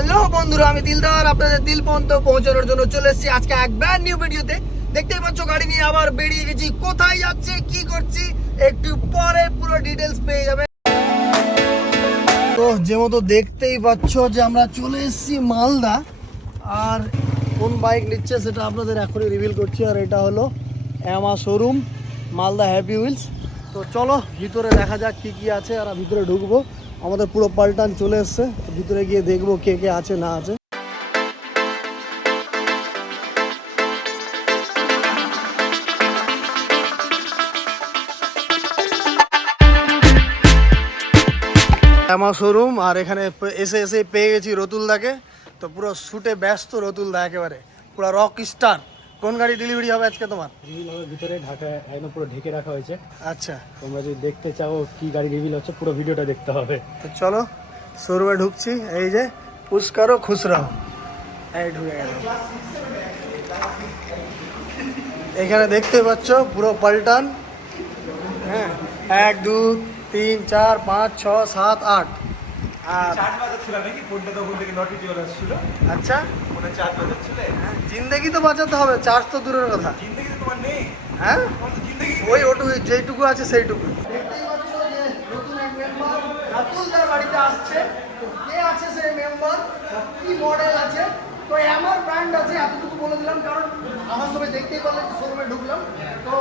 Hello বন্ধুরা, আমি দিলদার, আপনাদের দিল পর্যন্ত পৌঁছানোর জন্য চলে এসেছি। আজকে এক ব্যান্ড নিউ ভিডিওতে দেখতেই পাচ্ছ, গাড়ি নিয়ে আবার বেরিয়ে গেছি। কোথায় যাচ্ছে, কি করছি, একটু পরে পুরো ডিটেলস পেয়ে যাবে। তো যে মতো দেখতেই পাচ্ছ যে আমরা চলে এসেছি মালদা। আর কোন বাইক নিচ্ছে সেটা আপনাদের এখনই রিভিল করছি। আর এটা হলো অ্যামা শোরুম মালদা হ্যাপি হুইলস তো চলো, ভিতরে দেখা যাক কি কি আছে, আর ভিতরে ঢুকবো। আমাদের পুরো পাল্টান চলে এসছে। ভিতরে গিয়ে দেখব কে কে আছে, না আছে। আমার শোরুম আর এখানে এসে এসে পেয়ে গেছি রতুলদাকে। তো পুরো শুটে ব্যস্ত রতুলদা একেবারে। পুরো রক স্টার কোন গাড়ি ডেলিভারি হবে আজকে তোমার? রিভিল হবে ভিতরে ঢাকা একদম পুরো ঢেকে রাখা হয়েছে। আচ্ছা। তোমরা যদি দেখতে চাও কি গাড়ি রিভিল হচ্ছে পুরো ভিডিওটা দেখতে হবে। তো চলো শোরুমে ঢুকছি। এই যে পুষ্কারও খুশ রাহো এই ঢুকে গেল। এখানে দেখতে পাচ্ছ পুরো পাল্টান। হ্যাঁ এক দু তিন চার পাঁচ ছ সাত আট। আর আচ্ছা। ফোনে চার্জ বাজাচ্ছিলে? জিন্দেগি তো বাঁচাতে হবে চার্জ তো দূরের কথা। জিন্দগি তোমার নেই। হ্যাঁ? ওই ওটুকু যেইটুকু আছে সেইটুকু। দেখতেই পাচ্ছ যে নতুন এক মেম্বার রাতুলদার বাড়িতে আসছে। তো কে আছে সেই মেম্বার কি মডেল আছে? তো আমার ব্র্যান্ড আছে এতটুকু বলে দিলাম কারণ আমার সবাই দেখতেই পারলে শোরুমে ঢুকলাম। তো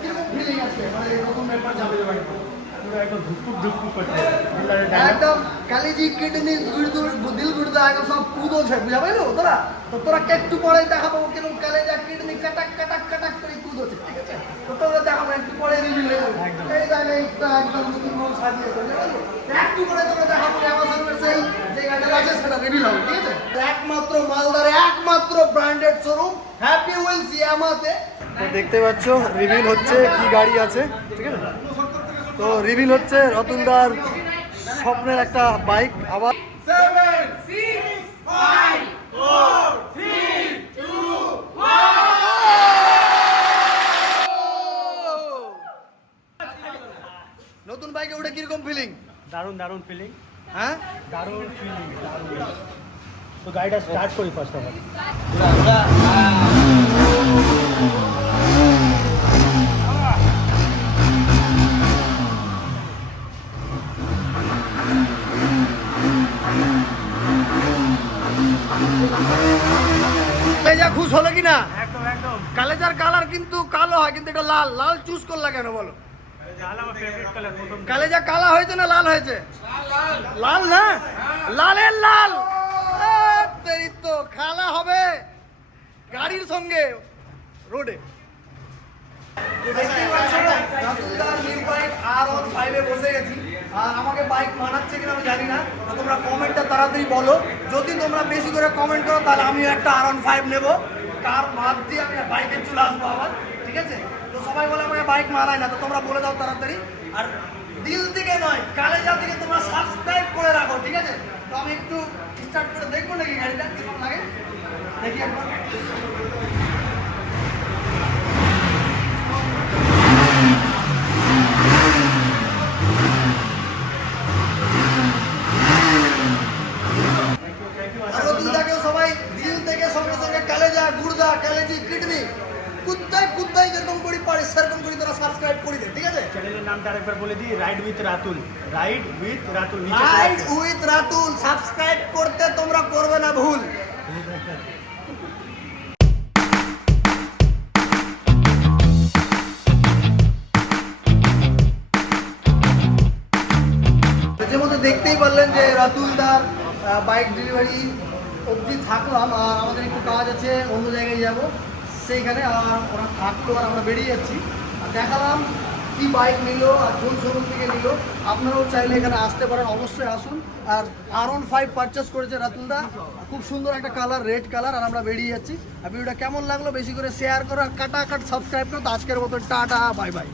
কীরকম ফিলিং আছে মানে নতুন মেম্বার যাবে বাড়িতে? পুরো একদম ধুকপুক ধুকপুক করছে। একদম কালিজি কিডনি দিল গুড়দা একদম সব কুদোছে বুঝা পাইলো তোরা? তো তোরা একটু পরে দেখাবো কীরকম কালেজা কিডনি কাটাক কাটাক কাটাক করে কুদোছে ঠিক আছে? তো তোরা দেখাবো একটু পরে রিভিউ এই জানে একদম নতুন রোল সাজিয়েছে বুঝা একটু পরে তোরা দেখাবো অ্যামাজনের সেই যে গাড়ি আছে সেটা হবে ঠিক আছে? একমাত্র মালদারে একমাত্র ব্র্যান্ডেড শোরুম হ্যাপি হুইলস ইয়ামাতে দেখতে পাচ্ছ রিভিল হচ্ছে কি গাড়ি আছে ঠিক আছে? তো রিভিল হচ্ছে রতনদার স্বপ্নের একটা বাইক আবার নতুন বাইকে উঠে কীরকম ফিলিং দারুণ দারুণ ফিলিং হ্যাঁ? দারুণ ফিলিং দারুণ তো গাড়িটা স্টার্ট করি ফার্স্ট অফ অল খুশ হলো কি না একদম একদম। কালেজার কালার কিন্তু কালো হয় কিন্তু এটা লাল। লাল চুজ করলা কেন বলো? লাল আমার ফেভারিট কালার প্রথম কালেজা কালা হয়েছে না লাল হয়েছে? লাল না? লালের লাল। তো খালা হবে গাড়ির সঙ্গে রোডে। দেখতেই পাচ্ছ, রাতুলদার new bike R15 এ বসে গেছি। আর আমাকে বাইক মানাচ্ছে কিনা আমি জানি না তোমরা কমেন্টটা তাড়াতাড়ি বলো। যদি তোমরা বেশি করে কমেন্ট করো, তাহলে আমি একটা আর ওয়ান ফাইভ নেব। কার ভাব দিয়ে আমি বাইকে চলে আসব আবার, ঠিক আছে? তো সবাই বলে আমাকে বাইক মানায় না, তো তোমরা বলে দাও তাড়াতাড়ি। আর দিল থেকে নয়, কালেজা থেকে তোমরা সাবস্ক্রাইব করে রাখো, ঠিক আছে? তো আমি একটু স্টার্ট করে দেখব নাকি গাড়িটা কেমন লাগে? দেখি একবার আরও দুটাকেও সবাই দিল থেকে সঙ্গে সঙ্গে কালেজা কালেজি কিডনি কুত্তায় কুত্তায় যেরকম করি পারে সেরকম করি তোরা সাবস্ক্রাইব করে দে ঠিক আছে? চ্যানেলের নামটা আরেকবার বলে দিই ride with Ratul ride with Ratul ride with Ratul subscribe করতে তোমরা করবে না ভুল। যে দেখতেই পারলেন যে রাতুলদার বাইক ডেলিভারি অবধি থাকলাম, আর আমাদের একটু কাজ আছে, অন্য জায়গায় যাব। সেইখানে আর ওরা থাকল আর আমরা বেরিয়ে যাচ্ছি। আর দেখালাম কি বাইক নিল আর কোন শোরুম থেকে নিল। আপনারাও চাইলে এখানে আসতে পারেন, অবশ্যই আসুন। আর আর ওয়ান ফাইভ পারচেস করেছে রাতুলদা। খুব সুন্দর একটা কালার রেড কালার আর আমরা বেরিয়ে যাচ্ছি। আর ভিডিওটা কেমন লাগল, বেশি করে শেয়ার করো, আর কাটা কাট সাবস্ক্রাইব করো। তো আজকের মতো টাটা বাই বাই